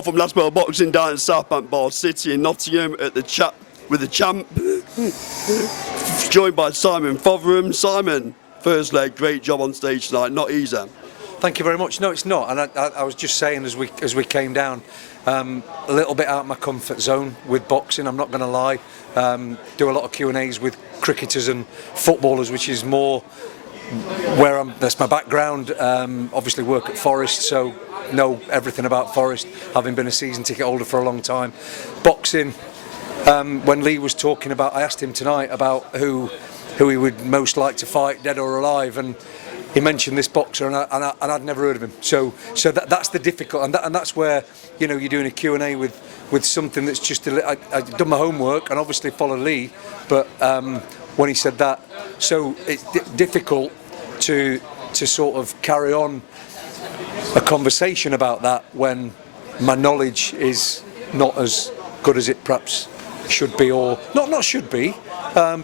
Apart from last ball boxing down at Southbank Bar City in Nottingham at the chat with the champ, joined by Simon Fotheringham. Simon, first leg, great job on stage tonight, not easy. Thank you very much. No, it's not, and I was just saying as we came down, a little bit out of my comfort zone with boxing. I'm not going to lie. Do a lot of Q&As with cricketers and footballers, which is more where that's my background. Obviously work at Forest, so know everything about Forest, having been a season ticket holder for a long time. Boxing, when Leigh was talking about, I asked him tonight about who he would most like to fight, dead or alive, and he mentioned this boxer, and I'd never heard of him. So that's the difficult, and that's where, you know, you're doing a Q&A with something that's just I've done my homework and obviously followed Leigh, but when he said that, so it's difficult to sort of carry on a conversation about that when my knowledge is not as good as it perhaps should be, or not should be,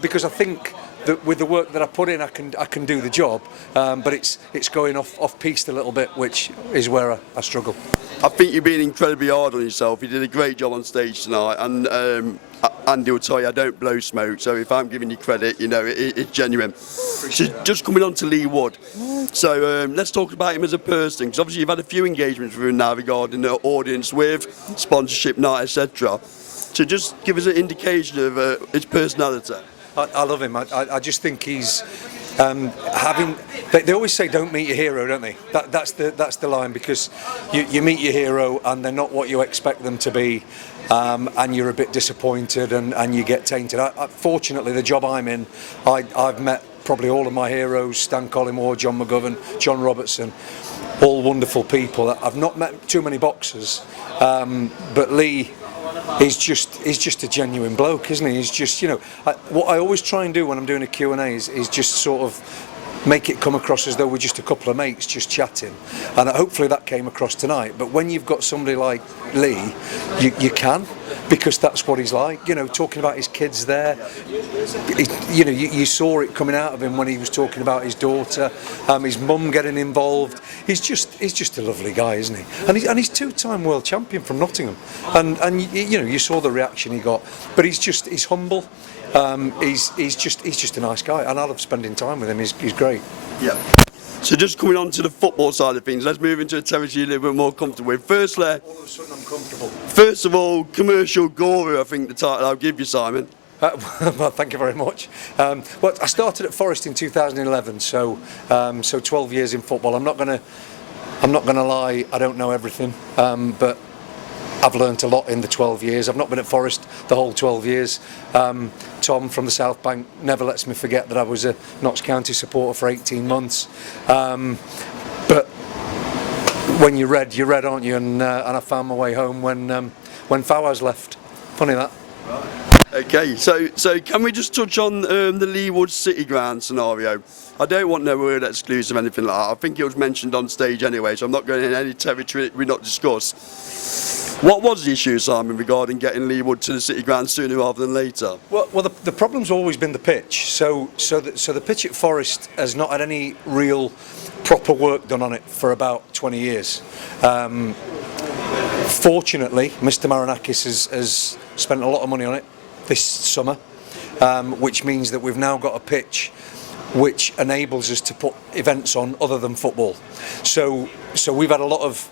because I think that with the work that I put in, I can do the job, but it's going off piste a little bit, which is where I struggle. I think you're being incredibly hard on yourself. You did a great job on stage tonight, and Andy will tell you I don't blow smoke, so if I'm giving you credit, you know, it's genuine. So just coming on to Leigh Wood, so let's talk about him as a person, because obviously you've had a few engagements with him now regarding the audience with sponsorship night, etc. So just give us an indication of his personality. I love him. I just think he's having. They always say, "Don't meet your hero," don't they? That's the line, because you meet your hero and they're not what you expect them to be, and you're a bit disappointed and you get tainted. Fortunately, the job I'm in, I've met probably all of my heroes: Stan Collymore, John McGovern, John Robertson, all wonderful people. I've not met too many boxers, but Leigh. He's just a genuine bloke, isn't he? He's just, you know, what I always try and do when I'm doing a Q&A is just sort of make it come across as though we're just a couple of mates just chatting, and hopefully that came across tonight. But when you've got somebody like Leigh, you can, because that's what he's like, you know, talking about his kids there. You know, you saw it coming out of him when he was talking about his daughter, his mum getting involved. He's just a lovely guy, isn't he? And he's two-time world champion from Nottingham, and you know, you saw the reaction he got. But he's humble. He's just a nice guy, and I love spending time with him. He's great. Yeah. So just coming on to the football side of things, let's move into a territory you're a little bit more comfortable with. Firstly, all of a sudden I'm comfortable. First of all, commercial guru, I think the title I'll give you, Simon. Well, thank you very much. Well, I started at Forest in 2011, so 12 years in football. I'm not gonna lie, I don't know everything, but I've learnt a lot in the 12 years. I've not been at Forest the whole 12 years. Tom from the Southbank never lets me forget that I was a Notts County supporter for 18 months. But when you're red, aren't you? And I found my way home when Fawaz left. Funny that. Okay, so can we just touch on the Leigh Wood City Ground scenario? I don't want no word exclusive or anything like that. I think it was mentioned on stage anyway, so I'm not going in any territory we not discuss. What was the issue, Simon, regarding getting Leigh Wood to the City Ground sooner rather than later? Well, the problem's always been the pitch. So the pitch at Forest has not had any real proper work done on it for about 20 years. Fortunately, Mr. Marinakis has spent a lot of money on it this summer, which means that we've now got a pitch which enables us to put events on other than football. So we've had a lot of.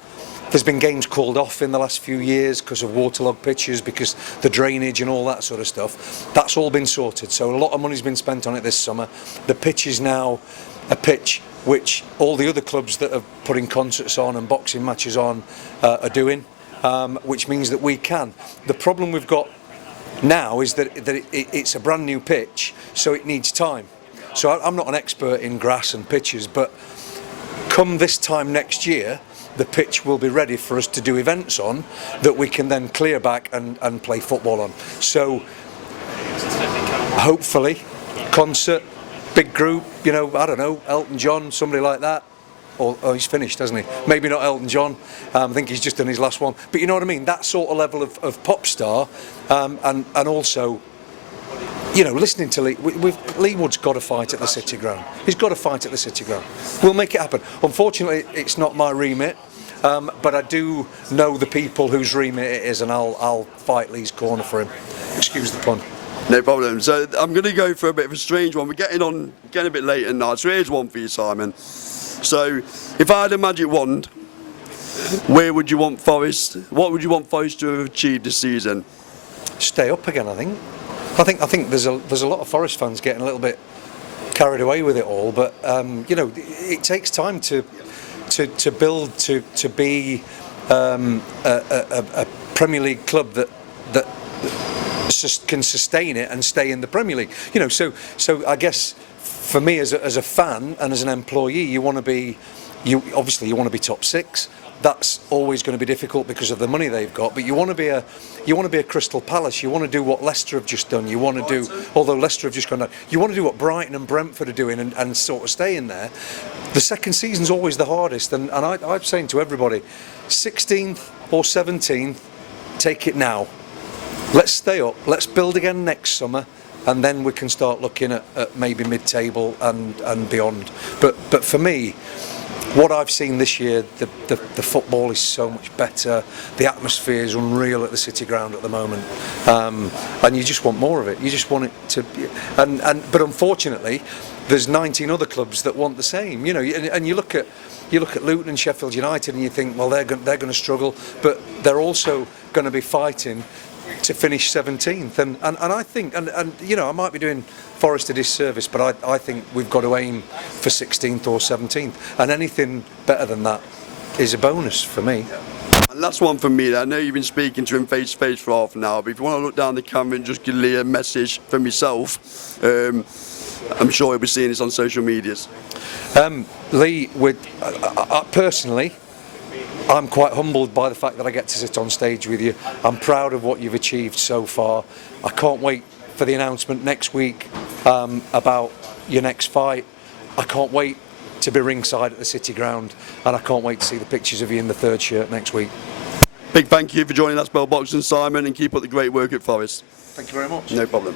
There's been games called off in the last few years because of waterlogged pitches, because the drainage and all that sort of stuff. That's all been sorted. So a lot of money's been spent on it this summer. The pitch is now a pitch which all the other clubs that are putting concerts on and boxing matches on are doing, which means that we can. The problem we've got now is that it's a brand new pitch, so it needs time. So I'm not an expert in grass and pitches, but come this time next year, the pitch will be ready for us to do events on that we can then clear back and play football on. So hopefully, concert, big group, you know, I don't know, Elton John, somebody like that. Oh, he's finished, hasn't he? Maybe not Elton John. I think he's just done his last one. But you know what I mean? That sort of level of pop star, and also, you know, listening to Leigh Wood's got to fight at the City Ground. He's got to fight at the City Ground. We'll make it happen. Unfortunately, it's not my remit. but I do know the people whose remit it is, and I'll fight Leigh's corner for him. Excuse the pun. No problem. So I'm going to go for a bit of a strange one. We're getting a bit late at night, so here's one for you, Simon. So if I had a magic wand, where would you want Forest? What would you want Forest to have achieved this season? Stay up again, I think. I think there's a lot of Forest fans getting a little bit carried away with it all, but you know, it takes time to build to be a Premier League club that can sustain it and stay in the Premier League. You know, so I guess for me as a fan and as an employee, you want to be top six. That's always going to be difficult because of the money they've got, but you want to be a Crystal Palace. You want to do what Leicester have just done. You want to do, although Leicester have just gone down, you want to do what Brighton and Brentford are doing and sort of stay in there. The second season's always the hardest, and I'm saying to everybody, 16th or 17th, take it now. Let's stay up. Let's build again next summer, and then we can start looking at maybe mid-table and beyond. But for me, what I've seen this year, the football is so much better. The atmosphere is unreal at the City Ground at the moment, and you just want more of it. You just want it to, but unfortunately, there's 19 other clubs that want the same. You know, and you look at Luton and Sheffield United, and you think, well, they're going to struggle, but they're also going to be fighting to finish 17th, and I think, and you know, I might be doing Forest a disservice, but I think we've got to aim for 16th or 17th, and anything better than that is a bonus for me. And last one from me. I know you've been speaking to him face to face for half an hour, but if you want to look down the camera and just give Leigh a message from yourself, I'm sure he'll be seeing this on social medias. Leigh, personally, I'm quite humbled by the fact that I get to sit on stage with you. I'm proud of what you've achieved so far. I can't wait for the announcement next week about your next fight. I can't wait to be ringside at the City Ground, and I can't wait to see the pictures of you in the third shirt next week. Big thank you for joining us, Bell Boxing, Simon, and keep up the great work at Forest. Thank you very much. No problem.